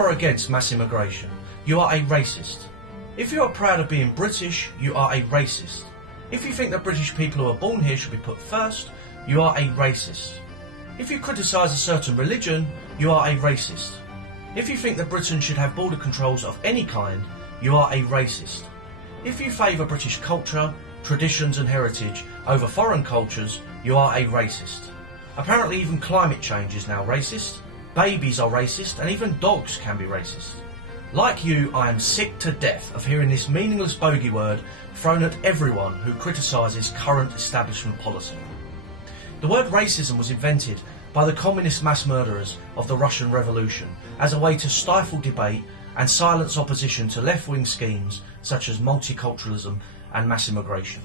are against mass immigration, you are a racist. If you are proud of being British, you are a racist. If you think that British people who are born here should be put first, you are a racist. If you criticise a certain religion, you are a racist. If you think that Britain should have border controls of any kind, you are a racist. If you favour British culture, traditions and heritage over foreign cultures, you are a racist. Apparently even climate change is now racist, babies are racist, and even dogs can be racist. Like you, I am sick to death of hearing this meaningless bogey word thrown at everyone who criticises current establishment policy. The word racism was invented by the communist mass murderers of the Russian Revolution as a way to stifle debate and silence opposition to left-wing schemes such as multiculturalism and mass immigration.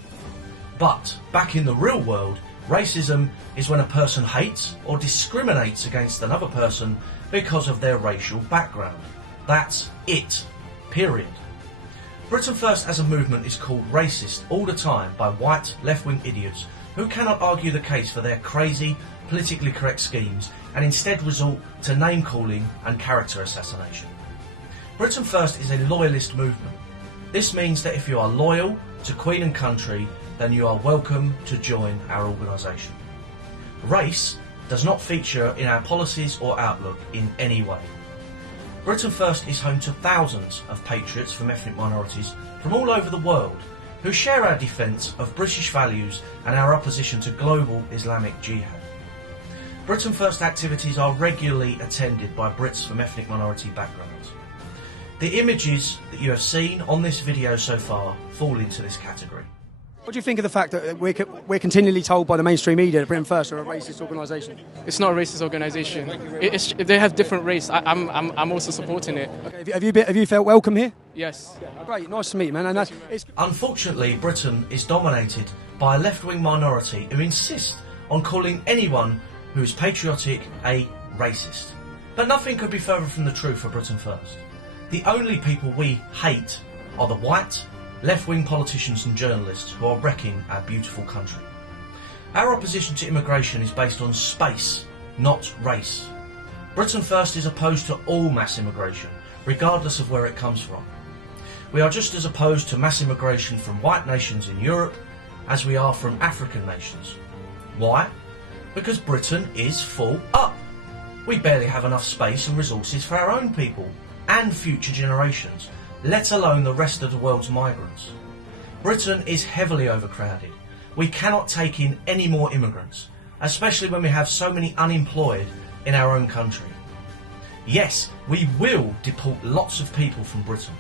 But, back in the real world, racism is when a person hates or discriminates against another person because of their racial background. That's it. Period. Britain First as a movement is called racist all the time by white left-wing idiots who cannot argue the case for their crazy, politically correct schemes and instead resort to name-calling and character assassination. Britain First is a loyalist movement. This means that if you are loyal to Queen and country, then you are welcome to join our organisation. Race does not feature in our policies or outlook in any way. Britain First is home to thousands of patriots from ethnic minorities from all over the world who share our defence of British values and our opposition to global Islamic jihad. Britain First activities are regularly attended by Brits from ethnic minority backgrounds. The images that you have seen on this video so far fall into this category. What do you think of the fact that we're continually told by the mainstream media that Britain First are a racist organisation? It's not a racist organisation. They have different race. I'm also supporting it. Okay, have you felt welcome here? Yes. Great, nice to meet you, man. And Unfortunately, Britain is dominated by a left-wing minority who insist on calling anyone who is patriotic a racist. But nothing could be further from the truth for Britain First. The only people we hate are the white, left-wing politicians and journalists who are wrecking our beautiful country. Our opposition to immigration is based on space, not race. Britain First is opposed to all mass immigration, regardless of where it comes from. We are just as opposed to mass immigration from white nations in Europe as we are from African nations. Why? Because Britain is full up. We barely have enough space and resources for our own people and future generations, let alone the rest of the world's migrants. Britain is heavily overcrowded. We cannot take in any more immigrants, especially when we have so many unemployed in our own country. Yes, we will deport lots of people from Britain.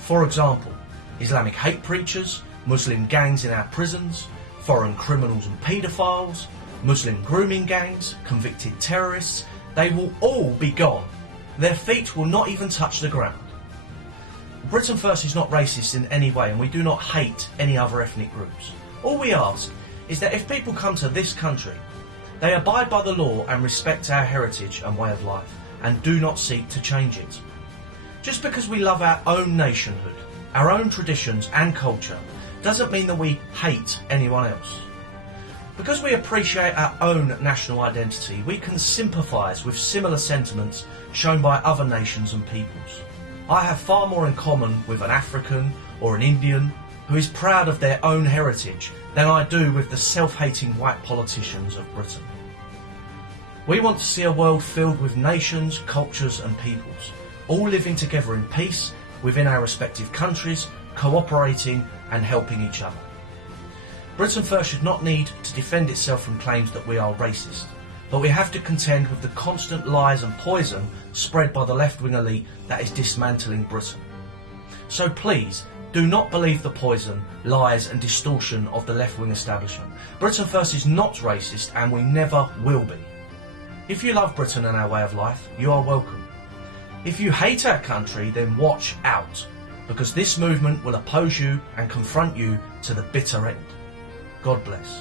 For example, Islamic hate preachers, Muslim gangs in our prisons, foreign criminals and paedophiles, Muslim grooming gangs, convicted terrorists, they will all be gone. Their feet will not even touch the ground. Britain First is not racist in any way, and we do not hate any other ethnic groups. All we ask is that if people come to this country, they abide by the law and respect our heritage and way of life, and do not seek to change it. Just because we love our own nationhood, our own traditions and culture, doesn't mean that we hate anyone else. Because we appreciate our own national identity, we can sympathise with similar sentiments shown by other nations and peoples. I have far more in common with an African or an Indian who is proud of their own heritage than I do with the self-hating white politicians of Britain. We want to see a world filled with nations, cultures and peoples, all living together in peace within our respective countries, cooperating and helping each other. Britain First should not need to defend itself from claims that we are racist, but we have to contend with the constant lies and poison spread by the left-wing elite that is dismantling Britain. So please, do not believe the poison, lies and distortion of the left-wing establishment. Britain First is not racist and we never will be. If you love Britain and our way of life, you are welcome. If you hate our country, then watch out, because this movement will oppose you and confront you to the bitter end. God bless.